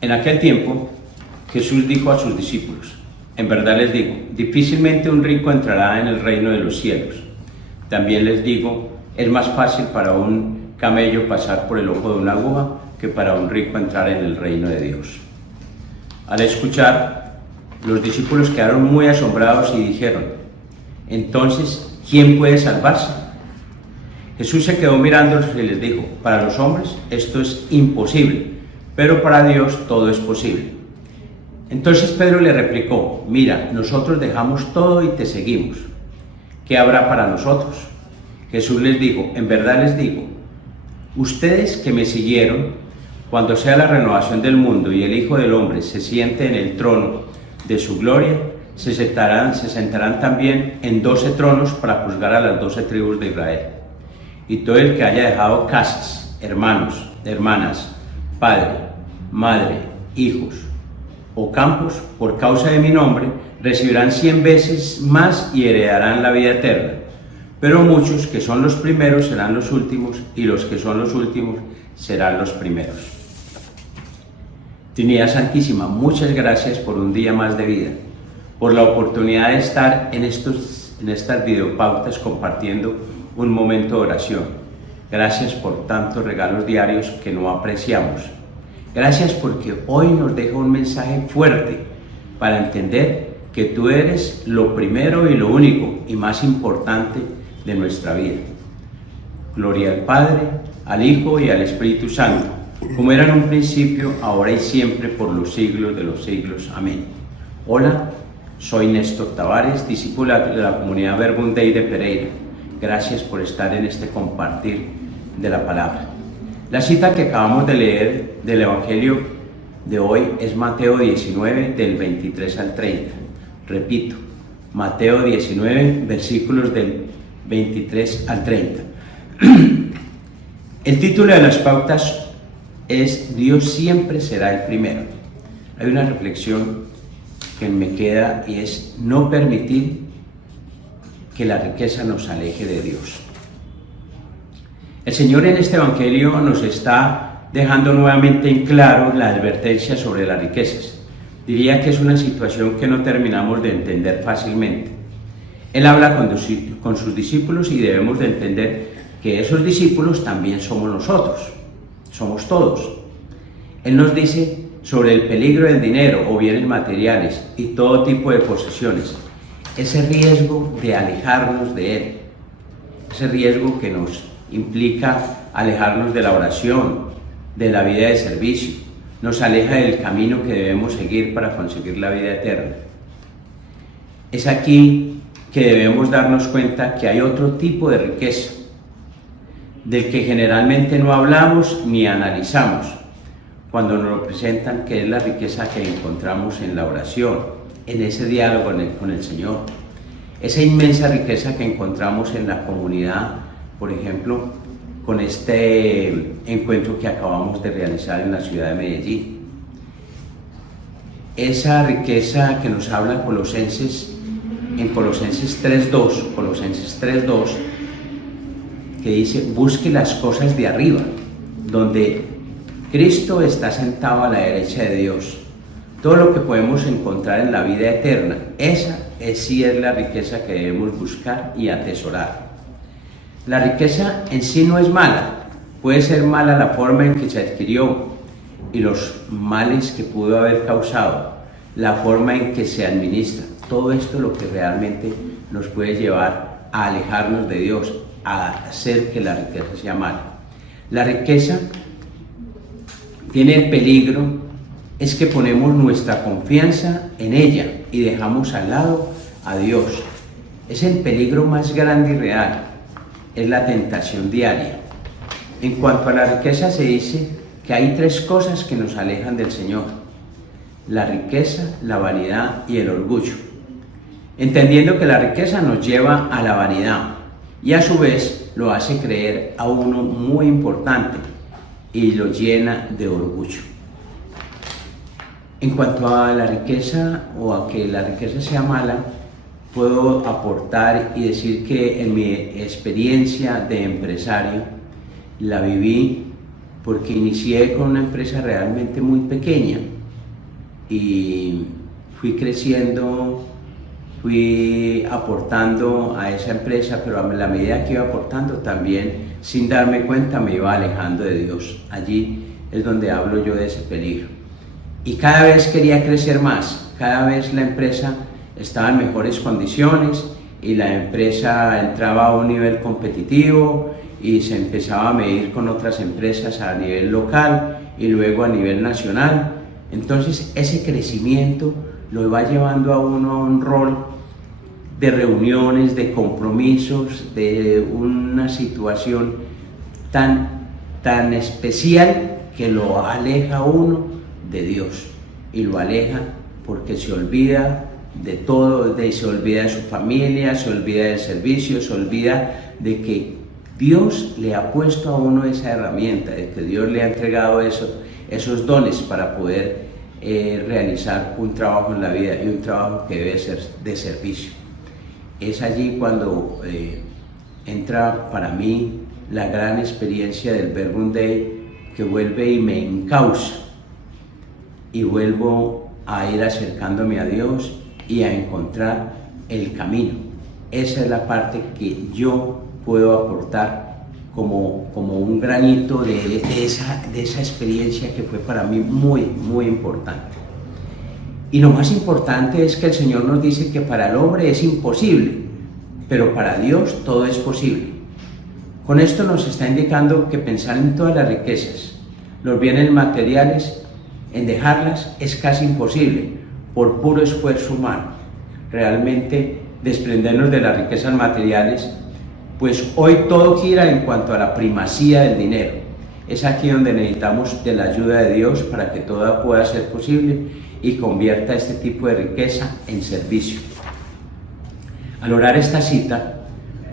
En aquel tiempo, Jesús dijo a sus discípulos: en verdad les digo, difícilmente un rico entrará en el reino de los cielos. También les digo, es más fácil para un camello pasar por el ojo de una aguja que para un rico entrar en el reino de Dios. Al escuchar, los discípulos quedaron muy asombrados y dijeron: entonces, ¿quién puede salvarse? Jesús se quedó mirándolos y les dijo: para los hombres esto es imposible, pero para Dios todo es posible. Entonces Pedro le replicó: mira, nosotros dejamos todo y te seguimos. ¿Qué habrá para nosotros? Jesús les dijo: en verdad les digo, ustedes que me siguieron, cuando sea la renovación del mundo y el Hijo del Hombre se siente en el trono de su gloria, se sentarán también en 12 tronos para juzgar a las 12 tribus de Israel. Y todo el que haya dejado casas, hermanos, hermanas, padre, madre, hijos o campos por causa de mi nombre, recibirán 100 veces más y heredarán la vida eterna. Pero muchos que son los primeros serán los últimos, y los que son los últimos serán los primeros. Trinidad Santísima, muchas gracias por un día más de vida, por la oportunidad de estar en estas videopautas compartiendo un momento de oración. Gracias por tantos regalos diarios que no apreciamos. Gracias porque hoy nos deja un mensaje fuerte para entender que tú eres lo primero y lo único y más importante de nuestra vida. Gloria al Padre, al Hijo y al Espíritu Santo, como era en un principio, ahora y siempre, por los siglos de los siglos. Amén. Hola, soy Néstor Tavares, discípulo de la comunidad Verbum Dei de Pereira. Gracias por estar en este compartir de la palabra. La cita que acabamos de leer del Evangelio de hoy es Mateo 19, del 23 al 30. Repito, Mateo 19, versículos del 23 al 30. El título de las pautas es Dios siempre será el primero. Hay una reflexión que me queda y es no permitir que la riqueza nos aleje de Dios. El Señor en este Evangelio nos está dejando nuevamente en claro la advertencia sobre las riquezas. Diría que es una situación que no terminamos de entender fácilmente. Él habla con sus discípulos y debemos de entender que esos discípulos también somos nosotros, somos todos. Él nos dice sobre el peligro del dinero o bienes materiales y todo tipo de posesiones, ese riesgo de alejarnos de Él, ese riesgo que nos implica alejarnos de la oración, de la vida de servicio, nos aleja del camino que debemos seguir para conseguir la vida eterna. Es aquí que debemos darnos cuenta que hay otro tipo de riqueza, del que generalmente no hablamos ni analizamos, cuando nos lo presentan, que es la riqueza que encontramos en la oración, en ese diálogo con el Señor, esa inmensa riqueza que encontramos en la comunidad, por ejemplo, con este encuentro que acabamos de realizar en la ciudad de Medellín. Esa riqueza que nos habla Colosenses, en Colosenses 3.2, que dice: busque las cosas de arriba, donde Cristo está sentado a la derecha de Dios. Todo lo que podemos encontrar en la vida eterna, esa sí es la riqueza que debemos buscar y atesorar. La riqueza en sí no es mala, puede ser mala la forma en que se adquirió y los males que pudo haber causado, la forma en que se administra. Todo esto es lo que realmente nos puede llevar a alejarnos de Dios, a hacer que la riqueza sea mala. La riqueza tiene el peligro, es que ponemos nuestra confianza en ella y dejamos al lado a Dios. Es el peligro más grande y real, es la tentación diaria. En cuanto a la riqueza, se dice que hay 3 cosas que nos alejan del Señor: la riqueza, la vanidad y el orgullo. Entendiendo que la riqueza nos lleva a la vanidad y a su vez lo hace creer a uno muy importante y lo llena de orgullo. En cuanto a la riqueza o a que la riqueza sea mala, puedo aportar y decir que en mi experiencia de empresario la viví porque inicié con una empresa realmente muy pequeña y fui creciendo, fui aportando a esa empresa, pero a la medida que iba aportando también, sin darme cuenta, me iba alejando de Dios. Allí es donde hablo yo de ese peligro. Y cada vez quería crecer más, cada vez la empresa estaba en mejores condiciones y la empresa entraba a un nivel competitivo y se empezaba a medir con otras empresas a nivel local y luego a nivel nacional. Entonces ese crecimiento lo va llevando a uno a un rol de reuniones, de compromisos, de una situación tan especial que lo aleja a uno de Dios, y lo aleja porque se olvida de todo, se olvida de su familia, se olvida del servicio, se olvida de que Dios le ha puesto a uno esa herramienta, de que Dios le ha entregado esos dones para poder realizar un trabajo en la vida, y un trabajo que debe ser de servicio. Es allí cuando entra para mí la gran experiencia del Verbum Dei, que vuelve y me encausa, y vuelvo a ir acercándome a Dios y a encontrar el camino. Esa es la parte que yo puedo aportar como un granito de esa experiencia que fue para mí muy importante. Y lo más importante es que el Señor nos dice que para el hombre es imposible, pero para Dios todo es posible. Con esto nos está indicando que pensar en todas las riquezas, los bienes materiales, en dejarlas es casi imposible por puro esfuerzo humano. Realmente desprendernos de las riquezas materiales, pues hoy todo gira en cuanto a la primacía del dinero. Es aquí donde necesitamos de la ayuda de Dios para que todo pueda ser posible y convierta este tipo de riqueza en servicio. Al orar esta cita,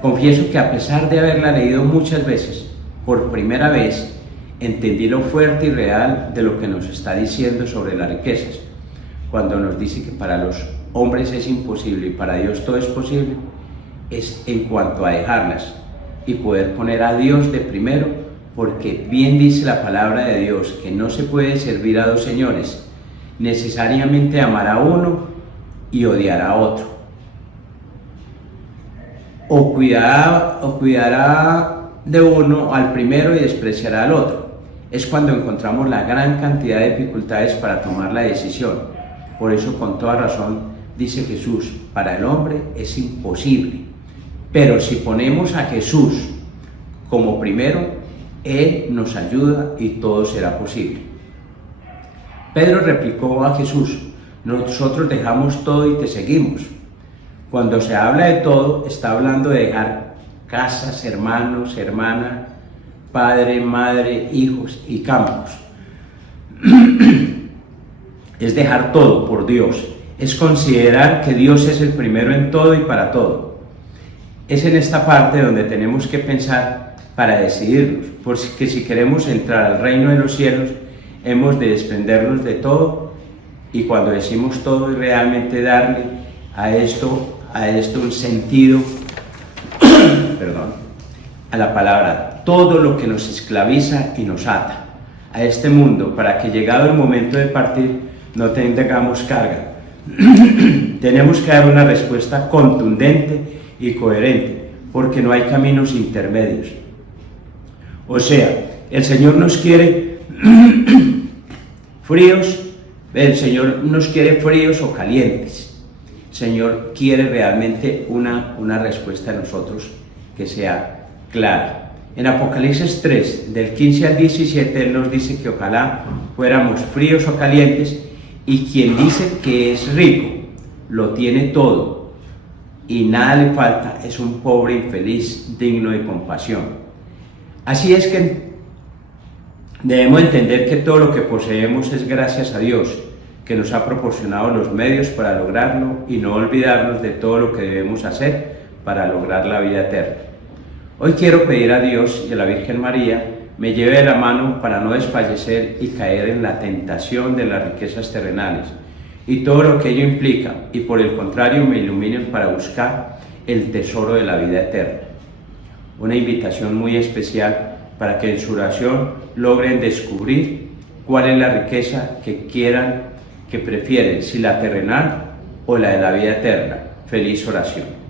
confieso que a pesar de haberla leído muchas veces, por primera vez entendí lo fuerte y real de lo que nos está diciendo sobre las riquezas. Cuando nos dice que para los hombres es imposible y para Dios todo es posible, es en cuanto a dejarlas y poder poner a Dios de primero, porque bien dice la palabra de Dios que no se puede servir a dos señores, necesariamente amará a uno y odiará a otro, o cuidará de uno al primero y despreciará al otro. Es cuando encontramos la gran cantidad de dificultades para tomar la decisión. Por eso, con toda razón, dice Jesús, para el hombre es imposible, pero si ponemos a Jesús como primero, Él nos ayuda y todo será posible. Pedro replicó a Jesús, nosotros dejamos todo y te seguimos. Cuando se habla de todo, está hablando de dejar casas, hermanos, hermanas, padre, madre, hijos y campos. Es dejar todo por Dios, es considerar que Dios es el primero en todo y para todo. Es en esta parte donde tenemos que pensar para decidirnos, porque si queremos entrar al reino de los cielos, hemos de desprendernos de todo, y cuando decimos todo es realmente darle a esto un sentido, a la palabra, todo lo que nos esclaviza y nos ata a este mundo, para que llegado el momento de partir no tengamos carga. Tenemos que dar una respuesta contundente y coherente, porque no hay caminos intermedios. O sea, el Señor nos quiere fríos, el Señor nos quiere fríos o calientes. El Señor quiere realmente una respuesta de nosotros que sea clara. En Apocalipsis 3, del 15 al 17, Él nos dice que ojalá fuéramos fríos o calientes, y quien dice que es rico, lo tiene todo, y nada le falta, es un pobre infeliz digno de compasión. Así es que debemos entender que todo lo que poseemos es gracias a Dios, que nos ha proporcionado los medios para lograrlo, y no olvidarnos de todo lo que debemos hacer para lograr la vida eterna. Hoy quiero pedir a Dios y a la Virgen María me lleve de la mano para no desfallecer y caer en la tentación de las riquezas terrenales y todo lo que ello implica, y por el contrario me iluminen para buscar el tesoro de la vida eterna. Una invitación muy especial para que en su oración logren descubrir cuál es la riqueza que quieran, que prefieren, si la terrenal o la de la vida eterna. Feliz oración.